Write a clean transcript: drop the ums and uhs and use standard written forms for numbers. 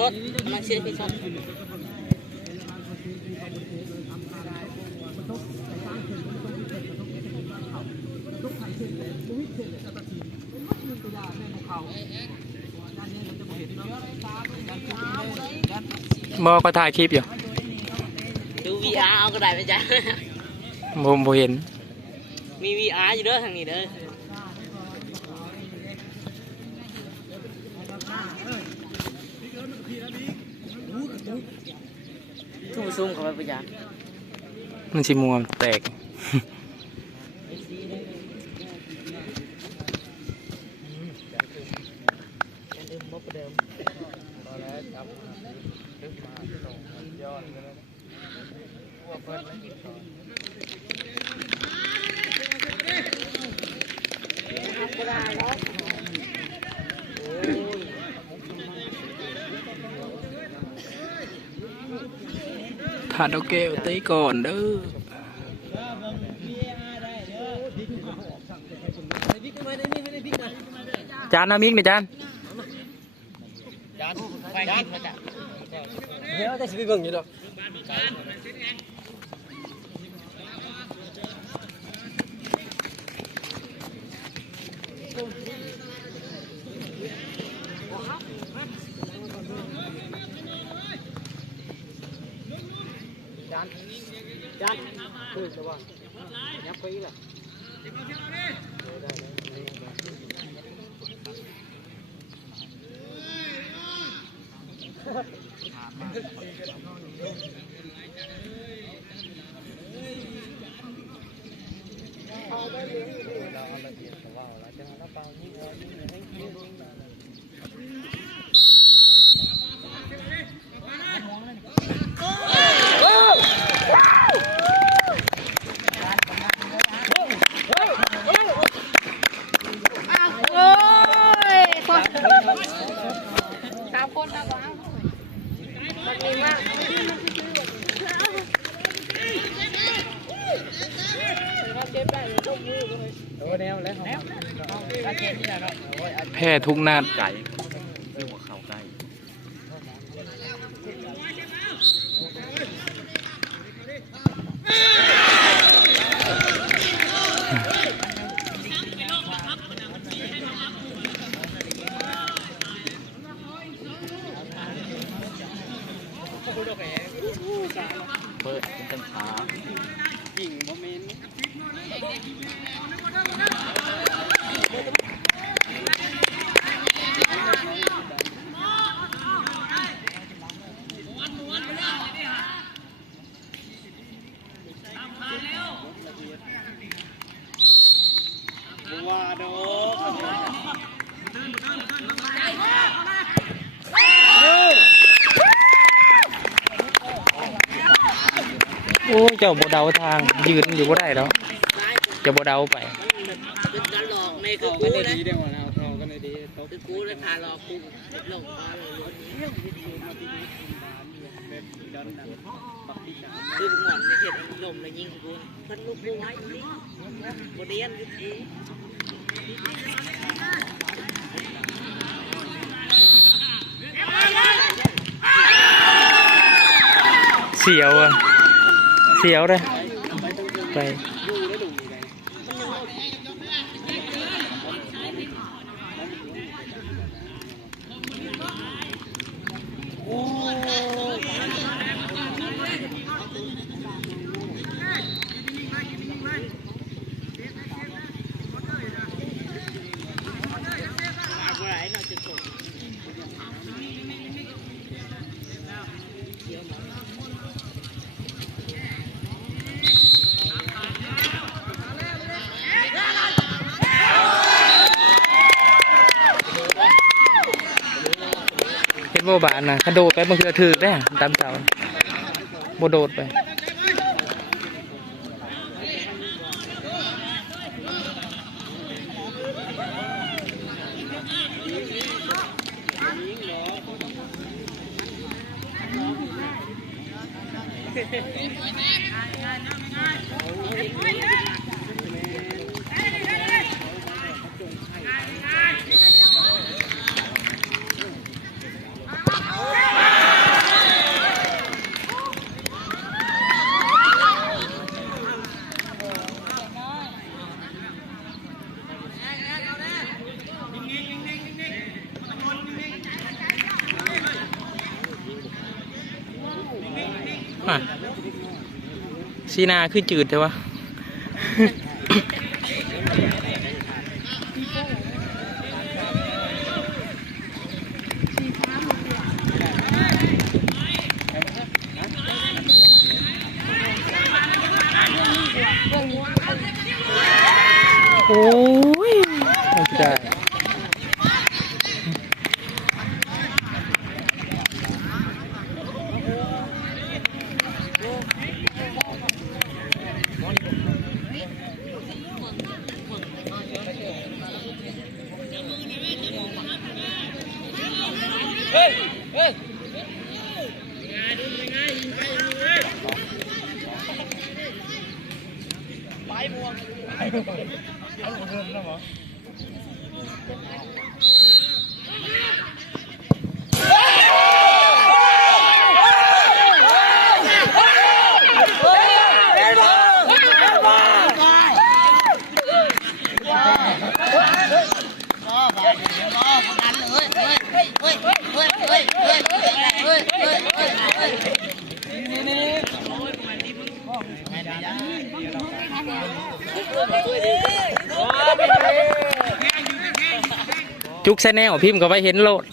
รถกำลังเชียร์พี่ชมมอก็ถ่ายคลิปอยู่ดู VR เอาก็ได้ไหมจ๊ะโมเห็นมี VR อยู่เด้อทางนี้เด้อทุ่มซุ่มเข้าไปประหยัดมันชิมัวแตกขาดเอาเกลตีก่อนเด้อจานน้ำมิกนี่จานไปกินมาจ้ะเดี๋ยวจะสิไปเบิ่งอยู่ดอกจานคุยระวังยับไปอีกละแพ้ทุกนาดไก่เรื่องว่าเขาไก่เปิดเป็นตังขายิงโมเมนต์ว่าโดโอ้ยเจ้าบ่เดาทางยืนอยู่บ่ได้แล้วจะบ่เดาไปเป็นการหลอกในคือกูเลยคือกูเลยพาหลอกกูหลอกมาเลยคือหมอนในเขตลมเลยยิงกูพันลูกกูไว้ดิโมเดลยุติเสียวอ่ะเสียวเลยไปโบบานนะกระโดดไปมันคือถือได้ตามเสาโบโดดไป ซีนาคือจืดแต่ว่าโอ้ยไม่ได้จุกแซนแนลพิมพ์ก็ไปเห็นโลด